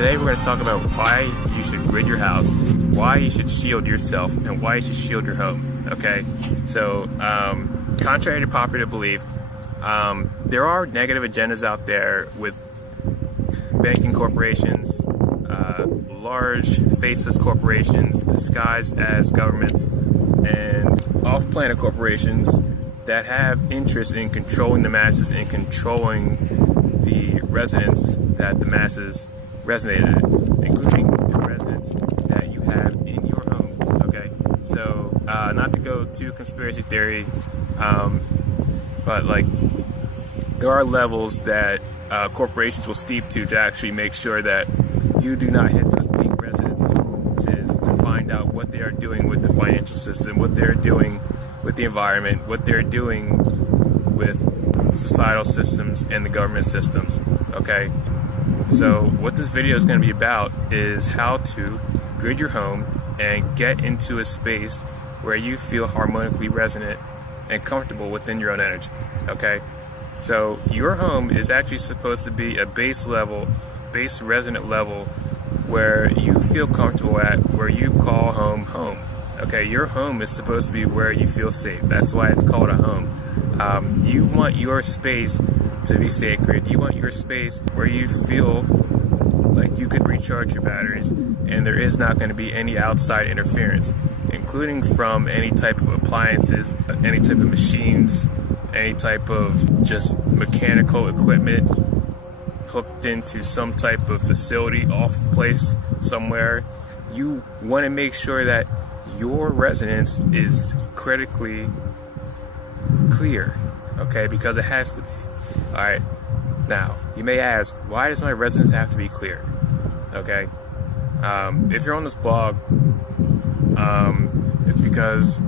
Today we're going to talk about why you should grid your house, why you should shield yourself, and why you should shield your home. Okay, so contrary to popular belief, there are negative agendas out there with banking corporations, large faceless corporations disguised as governments, and off-planet corporations that have interest in controlling the masses and controlling the residents that the masses resonated in, including the residents that you have in your home. Okay, so not to go too conspiracy theory, but like there are levels that corporations will steep to actually make sure that you do not hit those peak residences to find out what they are doing with the financial system, what they're doing with the environment, what they're doing with societal systems and the government systems. Okay, so what this video is going to be about is how to grid your home and get into a space where you feel harmonically resonant and comfortable within your own energy. Okay, so your home is actually supposed to be a base resonant level where you feel comfortable at, where you call home home. Okay, your home is supposed to be where you feel safe. That's why it's called a home. You want your space to be sacred. You want your space where you feel like you could recharge your batteries and there is not going to be any outside interference, including from any type of appliances, any type of machines, any type of just mechanical equipment hooked into some type of facility off place somewhere. You want to make sure that your residence is critically clear, okay, because it has to be. Alright, now you may ask, why does my residence have to be clear? Okay, if you're on this blog, it's because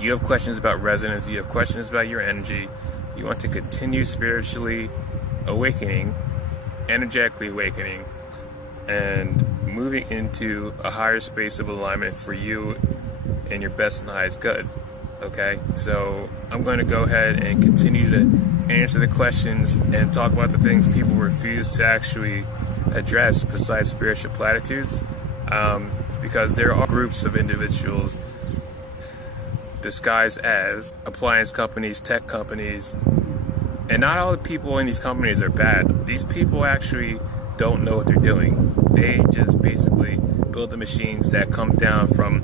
you have questions about resonance, you have questions about your energy, you want to continue spiritually awakening, energetically awakening, and moving into a higher space of alignment for you and your best and highest good. Okay, so I'm going to go ahead and continue to answer the questions and talk about the things people refuse to actually address besides spiritual platitudes, because there are groups of individuals disguised as appliance companies, tech companies, and not all the people in these companies are bad. These people actually don't know what they're doing. They just basically build the machines that come down from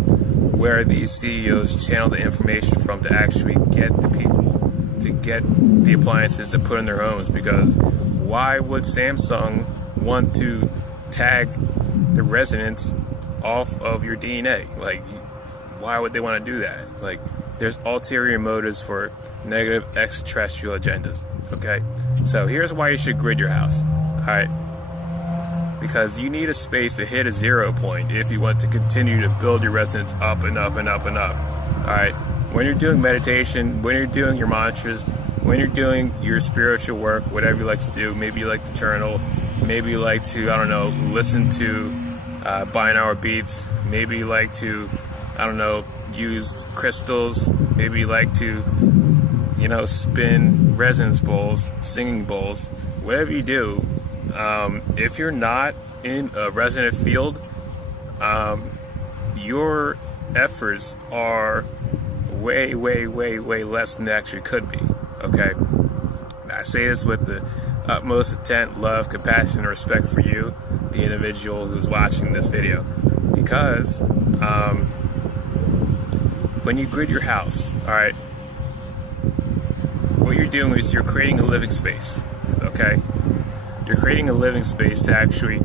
where these CEOs channel the information from to actually get the people to get the appliances to put in their homes. Because why would Samsung want to tag the residents off of your DNA? Like, why would they want to do that? Like, there's ulterior motives for negative extraterrestrial agendas. Okay, so here's why you should grid your house. Alright, because you need a space to hit a 0 point if you want to continue to build your residence up and up and up and up. Alright, when you're doing meditation, when you're doing your mantras, when you're doing your spiritual work, whatever you like to do, maybe you like to journal, maybe you like to, I don't know, listen to binaural beats, maybe you like to, I don't know, use crystals, maybe you like to, you know, spin resonance bowls, singing bowls, whatever you do. If you're not in a resonant field, your efforts are way less than they actually could be. Okay, I say this with the utmost intent, love, compassion, and respect for you, the individual who's watching this video, because when you grid your house, all right, what you're doing is you're creating a living space. Okay, you're creating a living space to actually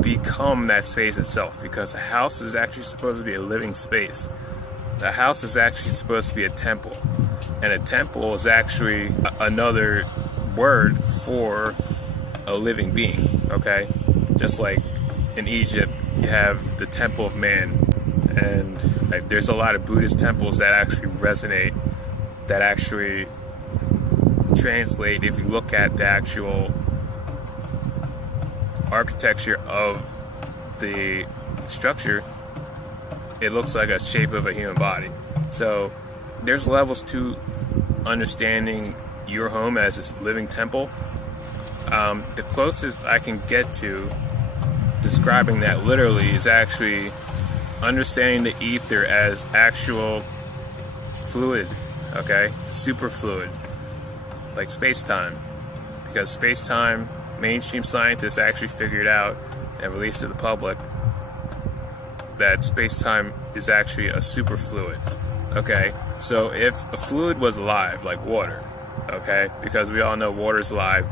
become that space itself, because a house is actually supposed to be a living space. The house is actually supposed to be a temple, and a temple is actually another word for a living being. Okay, just like in Egypt you have the Temple of Man, and there's a lot of Buddhist temples that actually resonate, that actually translate. If you look at the actual architecture of the structure, it looks like a shape of a human body. So there's levels to understanding your home as a living temple. The closest I can get to describing that literally is actually understanding the ether as actual fluid, okay? Super fluid, like space-time. Because space-time, mainstream scientists actually figured out and released to the public that space-time is actually a super fluid, okay? So if a fluid was alive, like water, okay? Because we all know water's alive,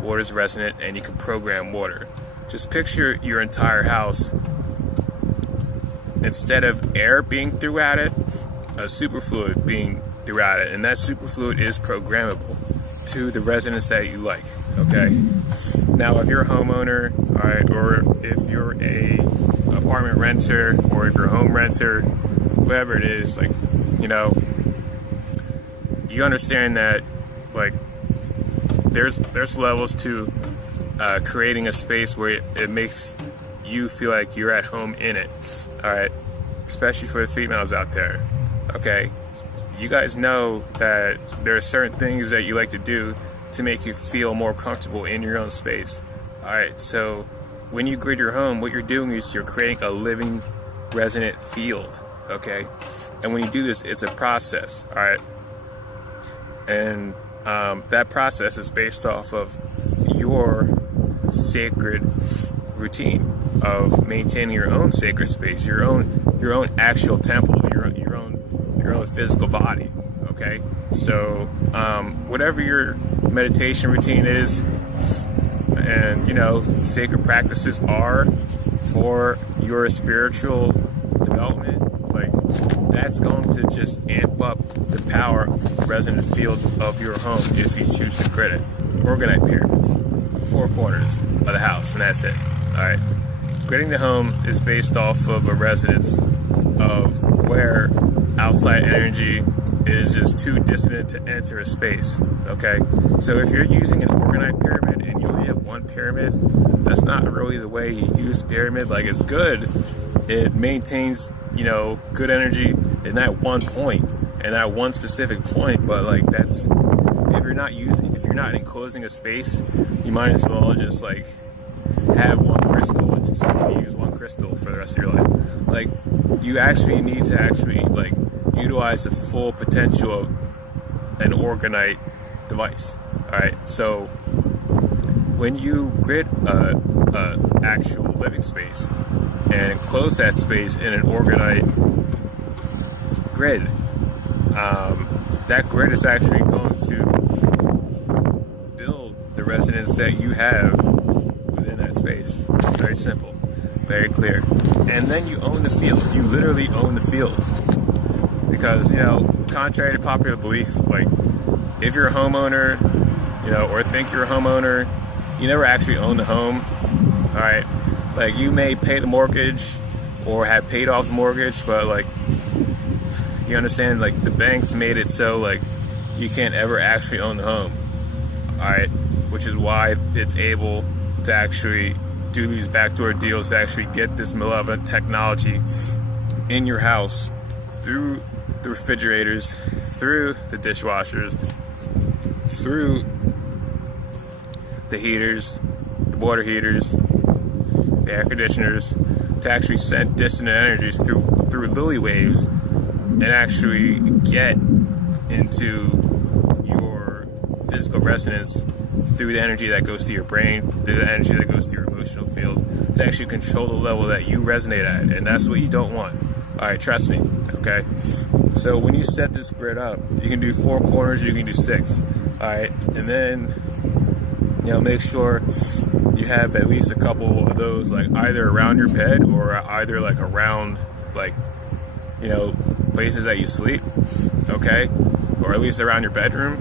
water's resonant, and you can program water. Just picture your entire house, instead of air being through at it, a superfluid being through at it, and that superfluid is programmable to the resonance that you like, okay? Now, if you're a homeowner, all right, or if you're a apartment renter, or if you're a home renter, whatever it is, like, you know, you understand that, like, there's levels to creating a space where it makes you feel like you're at home in it, all right? Especially for the females out there, okay? You guys know that there are certain things that you like to do to make you feel more comfortable in your own space, all right? So when you grid your home, what you're doing is you're creating a living, resonant field, okay? And when you do this, it's a process, all right? And that process is based off of your sacred routine of maintaining your own sacred space, your own actual temple, your own physical body. Okay, so whatever your meditation routine is, and you know, sacred practices are for your spiritual development, like that's going to just amp up the power resonant field of your home if you choose to grid it. Organite pyramids, 4 corners of the house, and that's it. All right. Gridding the home is based off of a resonance of where outside energy is just too dissonant to enter a space, okay? So if you're using an organite pyramid and you only have one pyramid, that's not really the way you use pyramid. Like, it's good. It maintains, you know, good energy in that one point, in that one specific point, but like that's, if you're not enclosing a space, you might as well just like have one crystal and just use one crystal for the rest of your life. Like, you actually need to actually like utilize the full potential of an organite device. All right, so when you grid a actual living space and enclose that space in an organite grid, that grid is actually going to build the resonance that you have within that space. Very simple, very clear. And then you own the field. You literally own the field. Because, you know, contrary to popular belief, like, if you're a homeowner, you know, or think you're a homeowner, you never actually own the home, all right? Like, you may pay the mortgage or have paid off the mortgage, but, like, you understand, like, the banks made it so, like, you can't ever actually own the home, all right? Which is why it's able to actually do these backdoor deals to actually get this malevolent technology in your house through the refrigerators, through the dishwashers, through the heaters, the water heaters, the air conditioners, to actually send dissonant energies through lily waves and actually get into your physical resonance through the energy that goes to your brain, through the energy that goes to your emotional field, to actually control the level that you resonate at. And that's what you don't want. All right, trust me, okay? So when you set this grid up, you can do 4 corners, you can do 6, all right? And then, you know, make sure you have at least a couple of those, like, either around your bed or either, like, around, like, you know, places that you sleep, okay? Or at least around your bedroom,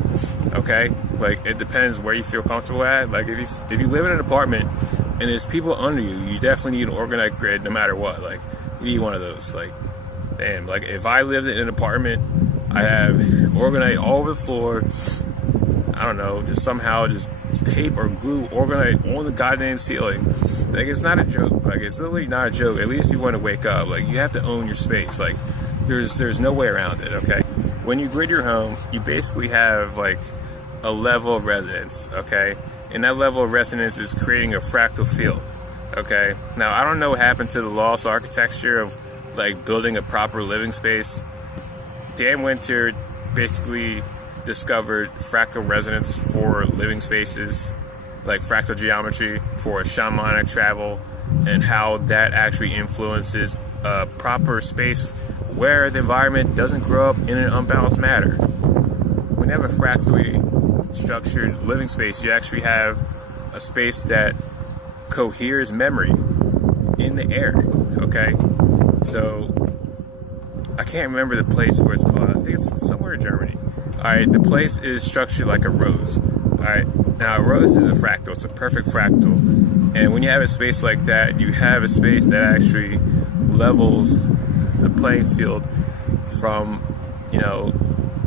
okay? Like, it depends where you feel comfortable at. Like, if you live in an apartment and there's people under you, you definitely need an organite grid no matter what. Like, you need one of those. Like, damn, like, if I lived in an apartment, I have organite all over the floor. I don't know, just somehow just tape or glue organite on the goddamn ceiling. Like, it's not a joke. Like, it's literally not a joke. At least you want to wake up. Like, you have to own your space. Like, there's no way around it, okay? When you grid your home, you basically have, like, a level of resonance, okay? and that level of resonance is creating a fractal field. Okay, now I don't know what happened to the lost architecture of like building a proper living space. Dan Winter basically discovered fractal resonance for living spaces, like fractal geometry for shamanic travel, and how that actually influences a proper space where the environment doesn't grow up in an unbalanced manner. When you have a fractally structured living space, you actually have a space that coheres memory in the air. Okay, so I can't remember the place where it's called. I think it's somewhere in Germany. Alright, the place is structured like a rose. Alright, now a rose is a fractal, it's a perfect fractal. And when you have a space like that, you have a space that actually levels the playing field from,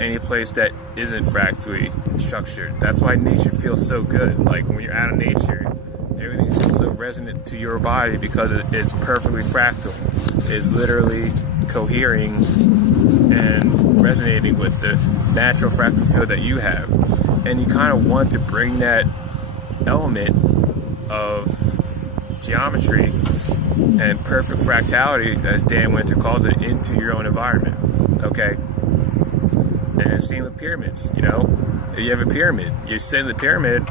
any place that isn't fractally structured. That's why nature feels so good. Like when you're out of nature, everything feels so resonant to your body because it's perfectly fractal. It's literally cohering and resonating with the natural fractal field that you have. And you kind of want to bring that element of geometry and perfect fractality, as Dan Winter calls it, into your own environment. Okay? And same with pyramids, If you have a pyramid, you sit in the pyramid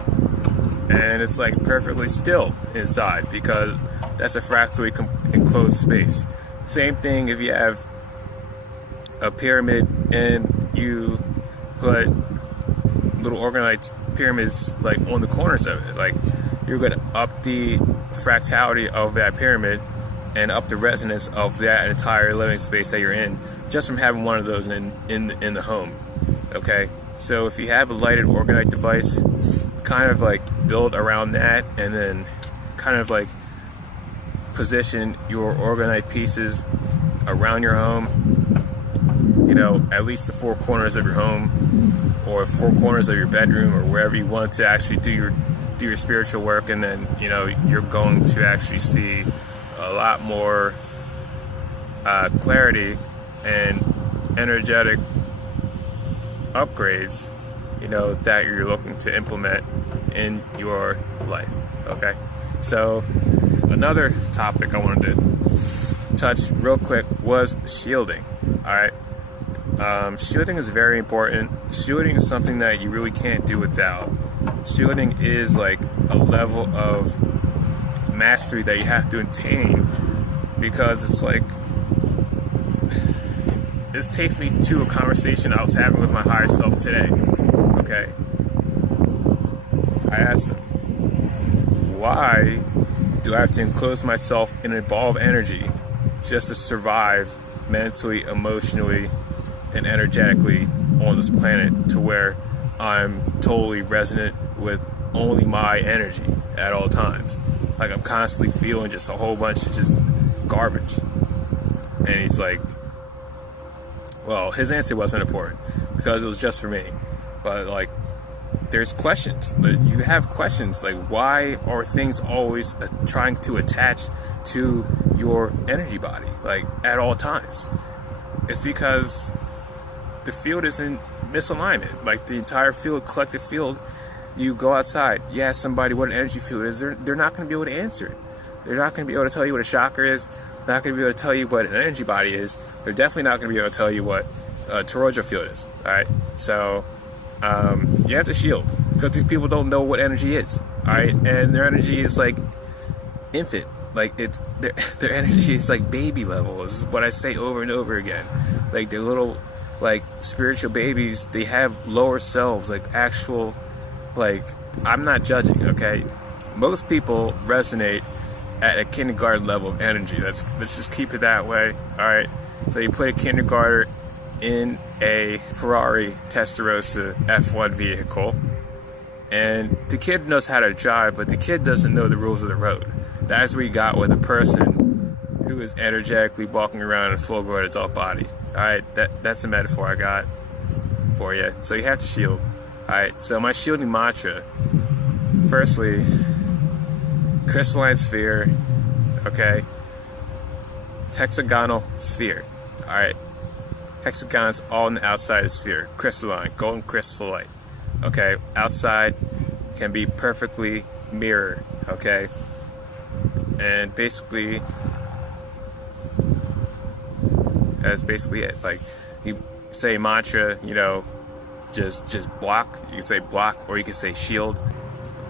and it's like perfectly still inside because that's a fractally enclosed space. Same thing if you have a pyramid and you put little organized pyramids like on the corners of it. Like you're going to up the fractality of that pyramid and up the resonance of that entire living space that you're in just from having one of those in the home. Okay, so if you have a lighted organite device, kind of like build around that and then kind of like position your organite pieces around your home, at least the four corners of your home or four corners of your bedroom or wherever you want to actually do your spiritual work. And then you're going to actually see a lot more clarity and energetic upgrades that you're looking to implement in your life. Okay, so another topic I wanted to touch real quick was shielding. All right, shielding is very important. Shielding is something that you really can't do without. Shielding is like a level of mastery that you have to attain because it's like, this takes me to a conversation I was having with my higher self today. Okay, I asked him, why do I have to enclose myself in a ball of energy just to survive mentally, emotionally, and energetically on this planet to where I'm totally resonant with only my energy at all times? Like I'm constantly feeling just a whole bunch of just garbage. And he's like, well, his answer wasn't important because it was just for me. But like, there's questions. But you have questions like, why are things always trying to attach to your energy body, like at all times? It's because the field is in misalignment. Like the entire field, collective field. You go outside, you ask somebody what an energy field is, they're not going to be able to answer it. They're not going to be able to tell you what a chakra is. They're not going to be able to tell you what an energy body is. They're definitely not going to be able to tell you what a toroidal field is. All right, so you have to shield because these people don't know what energy is. All right, and their energy is like infant. Like it's their energy is like baby level. This is what I say over and over again. Like they're little like spiritual babies. They have lower selves, like actual. Like, I'm not judging, okay? Most people resonate at a kindergarten level of energy. Let's just keep it that way, all right? So you put a kindergartner in a Ferrari Testarossa F1 vehicle, and the kid knows how to drive, but the kid doesn't know the rules of the road. That's what you got with a person who is energetically walking around in a full-grown adult body, all right? That's the metaphor I got for you. So you have to shield. Alright, so my shielding mantra, firstly, crystalline sphere, okay, hexagonal sphere, alright, hexagons all on the outside of the sphere, crystalline, golden crystal light, okay, outside can be perfectly mirrored, okay? And basically, that's basically it. Like, you say mantra, you know, just block. You can say block, or you can say shield.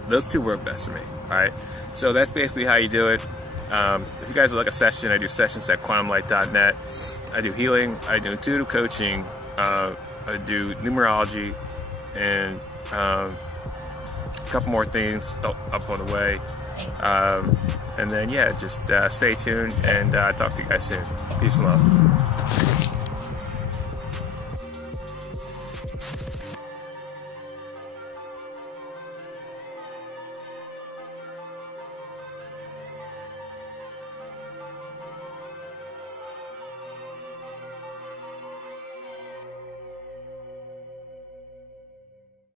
Those two work best for me. All right. So that's basically how you do it. If you guys would like a session, I do sessions at quantumlight.net. I do healing. I do intuitive coaching. I do numerology, and a couple more things up on the way. And then, yeah, just stay tuned, and talk to you guys soon. Peace and love.